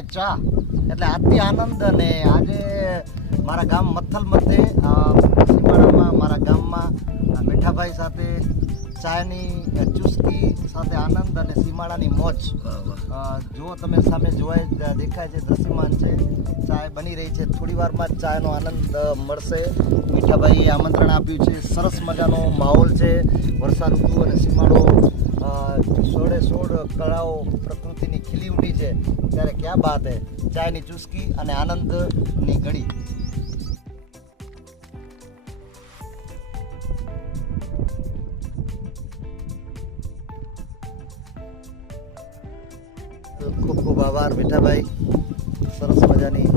અને ચા એટલે અતિ આનંદ. અને આજે મારા ગામ મથલ મધ્યે સીમાડામાં મારા ગામમાં મીઠાભાઈ સાથે ચાની ચુસ્કી સાથે આનંદ અને સીમાડાની મોજ. જુઓ તમે સામે જોવાય દેખાય છે દ્રશ્યમાન છે. ચાય બની રહી છે, થોડી વારમાં જ ચાયનો આનંદ મળશે. મીઠાભાઈએ આમંત્રણ આપ્યું છે. સરસ મજાનો માહોલ છે. વર્ષા ઋતુ અને સીમાડો 16 કળાઓ પ્રકૃતિની ખીલી ઉઠી છે ત્યારે ક્યાં બાત હે. ચાયની ચુસ્કી અને આનંદની ઘડી. ખૂબ ખૂબ આભાર મીઠાભાઈ, સરસ મજાની